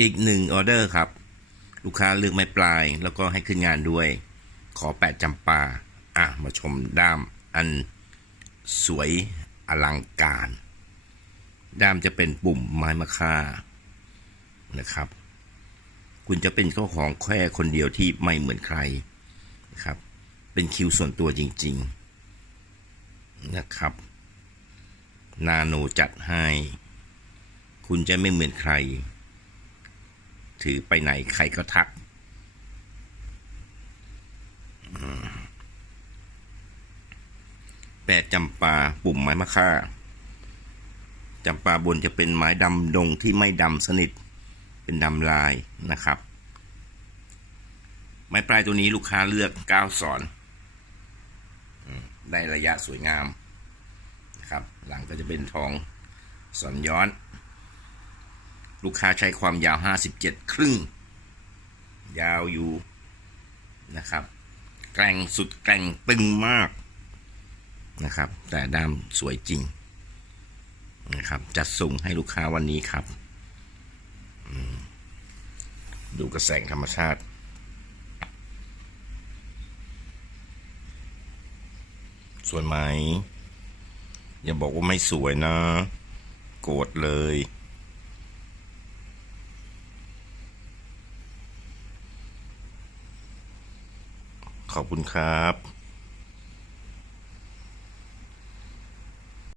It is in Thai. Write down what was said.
อีกหนึ่งออเดอร์ครับ ลูกค้าเลือกไม้ปลาย แล้วก็ให้ขึ้นงานด้วย ขอแปดจำปาอะมาชมด้ามอันสวยอลังการ ด้ามจะเป็นปุ่มไม้มะค่านะครับ คุณจะเป็นเจ้าของแค่คนเดียวที่ไม่เหมือนใครนะครับ เป็นคิวส่วนตัวจริง ๆนะครับ นาโนจัดให้ คุณจะไม่เหมือนใคร ถือไปไหนใครก็ทัก แปดจำปาปุ่มไม้มะค่าจำปาบนจะเป็นไม้ดำดงที่ไม่ดำสนิท เป็นดำลายนะครับ ไม้ปลายตัวนี้ลูกค้าเลือกก้าวสอน ได้ระยะสวยงามนะครับ หลังก็จะเป็นทองสอนย้อน ลูกค้าใช้ความยาว 57 ครึ่ง ยาวอยู่นะครับ แกร่งสุดแกร่งตึงมากนะครับ แต่ด้ามสวยจริงนะครับ จัดส่งให้ลูกค้าวันนี้ครับ ดูกระแสงธรรมชาติสวยไหม อย่าบอกว่าไม่สวยนะ โกรธเลย ขอบคุณครับ